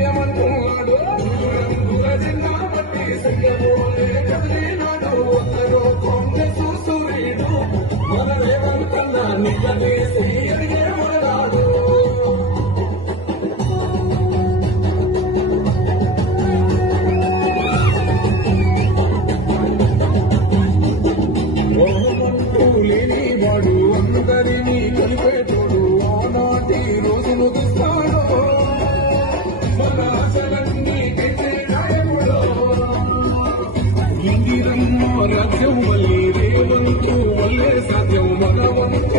ఏమనుకున్నాడు చిన్న బట్టి సంగమోలే కదిలినాడు ఒక్కరో కాంగ్రెస్ సూర్యుడు మన రేవంతన్నా నిలదీసి అడిగే మనరాడు లేని వాడు అందరినీ కలిపేటోడు ఆనాటి రోజు ముగిస్తాడు మన ఆశలన్నీ కైతే నాయకుడు ఇందిరమ్మ రాజ్యం వల్లే రేవంతు వల్లే సాధ్యం మన వంతు